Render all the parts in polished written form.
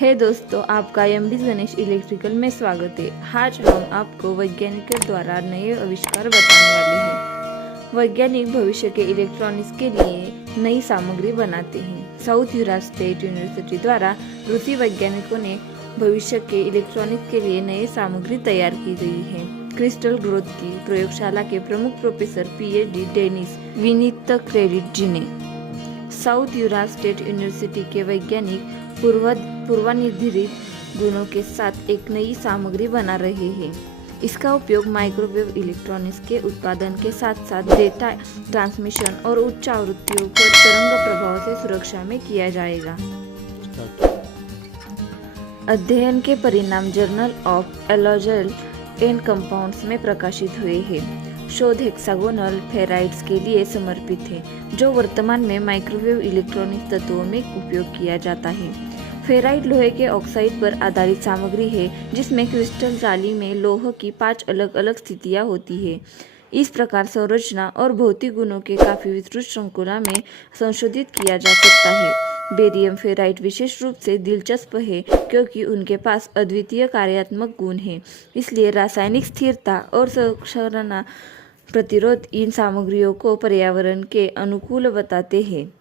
हे दोस्तों, आपका MD Ganesh electrical में स्वागत है। आज हम आपको वैज्ञानिकों द्वारा नए आविष्कार बताने वाले हैं। वैज्ञानिक भविष्य के इलेक्ट्रॉनिक्स के लिए नई सामग्री बनाते हैं। साउथ यूराल स्टेट यूनिवर्सिटी द्वारा रूसी वैज्ञानिकों ने भविष्य के इलेक्ट्रॉनिक्स के लिए नई सामग्री तैयार की गई है। क्रिस्टल ग्रोथ की प्रयोगशाला के प्रमुख प्रोफेसर पीएचडी डेनिस विनित जी ने साउथ यूराल स्टेट यूनिवर्सिटी के वैज्ञानिक पूर्वनिर्धारित गुणों के साथ एक नई सामग्री बना रहे हैं। इसका उपयोग माइक्रोवेव इलेक्ट्रॉनिक्स के उत्पादन के साथ साथ डेटा ट्रांसमिशन और उच्च आवृत्तियों पर तरंग प्रभाव से सुरक्षा में किया जाएगा। अध्ययन के परिणाम जर्नल ऑफ एलॉजिकल एंड कंपाउंड्स में प्रकाशित हुए हैं। शोध हेक्सागोनल फेराइड्स के लिए समर्पित है, जो वर्तमान में माइक्रोवेव इलेक्ट्रॉनिक तत्वों में उपयोग किया जाता है। फेराइड लोहे के ऑक्साइड पर आधारित सामग्री है, जिसमें क्रिस्टल जाली में लोह की 5 अलग अलग स्थितियां होती है। इस प्रकार संरचना और भौतिक गुणों के काफी विस्तृत श्रृंखला में संशोधित किया जा सकता है। बेरियम फेराइड विशेष रूप से दिलचस्प है क्योंकि उनके पास अद्वितीय कार्यात्मक गुण हैं। इसलिए रासायनिक स्थिरता और संक्षारण प्रतिरोध इन सामग्रियों को पर्यावरण के अनुकूल बताते हैं।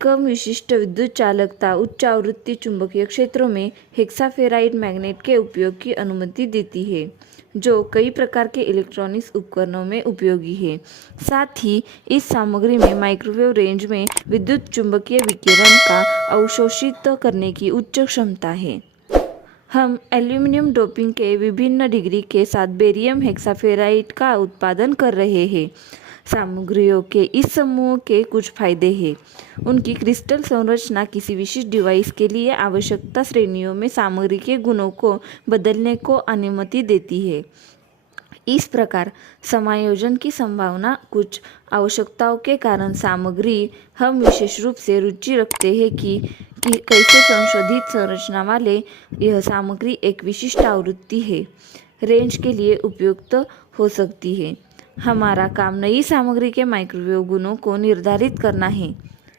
कम विशिष्ट विद्युत चालकता उच्च आवृत्ति चुंबकीय क्षेत्रों में हेक्साफेराइड मैग्नेट के उपयोग की अनुमति देती है, जो कई प्रकार के इलेक्ट्रॉनिक्स उपकरणों में उपयोगी है। साथ ही इस सामग्री में माइक्रोवेव रेंज में विद्युत चुंबकीय विकिरण का अवशोषित करने की उच्च क्षमता है। हम एल्यूमिनियम डोपिंग के विभिन्न डिग्री के साथ बेरियम हेक्साफेराइड का उत्पादन कर रहे हैं। सामग्रियों के इस समूह के कुछ फायदे हैं। उनकी क्रिस्टल संरचना किसी विशिष्ट डिवाइस के लिए आवश्यकता श्रेणियों में सामग्री के गुणों को बदलने को अनुमति देती है। इस प्रकार समायोजन की संभावना कुछ आवश्यकताओं के कारण सामग्री हम विशेष रूप से रुचि रखते हैं कि कैसे संशोधित संरचना वाले यह सामग्री एक विशिष्ट आवृत्ति है रेंज के लिए उपयुक्त हो सकती है। हमारा काम नई सामग्री के माइक्रोवेव गुणों को निर्धारित करना है,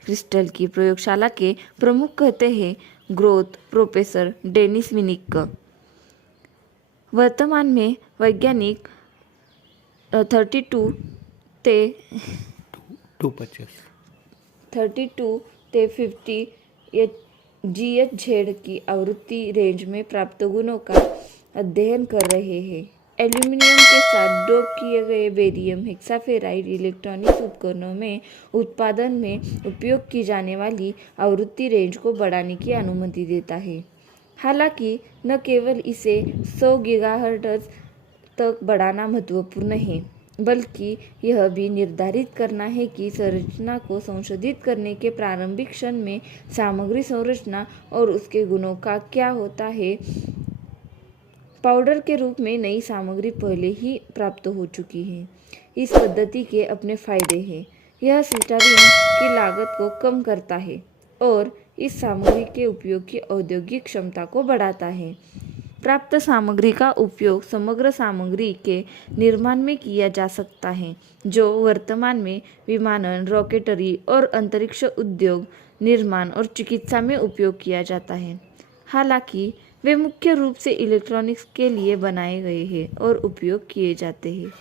क्रिस्टल की प्रयोगशाला के प्रमुख कहते हैं ग्रोथ प्रोफेसर डेनिस विनिक। वर्तमान में वैज्ञानिक 32 से 50 GHz की आवृत्ति रेंज में प्राप्त गुणों का अध्ययन कर रहे हैं। एल्यूमिनियम के साथ डोप किए गए बेरियम हेक्साफेराइड इलेक्ट्रॉनिक्स उपकरणों में उत्पादन में उपयोग की जाने वाली आवृत्ति रेंज को बढ़ाने की अनुमति देता है। हालांकि न केवल इसे 100 गीगाहर्ट्ज़ तक बढ़ाना महत्वपूर्ण है, बल्कि यह भी निर्धारित करना है कि संरचना को संशोधित करने के प्रारंभिक क्षण में सामग्री संरचना और उसके गुणों का क्या होता है। पाउडर के रूप में नई सामग्री पहले ही प्राप्त हो चुकी है। इस पद्धति के अपने फायदे हैं। यह सिस्टरिंग की लागत को कम करता है और इस सामग्री के उपयोग की औद्योगिक क्षमता को बढ़ाता है। प्राप्त सामग्री का उपयोग समग्र सामग्री के निर्माण में किया जा सकता है, जो वर्तमान में विमानन, रॉकेटरी और अंतरिक्ष उद्योग, निर्माण और चिकित्सा में उपयोग किया जाता है। हालांकि वे मुख्य रूप से इलेक्ट्रॉनिक्स के लिए बनाए गए हैं और उपयोग किए जाते हैं।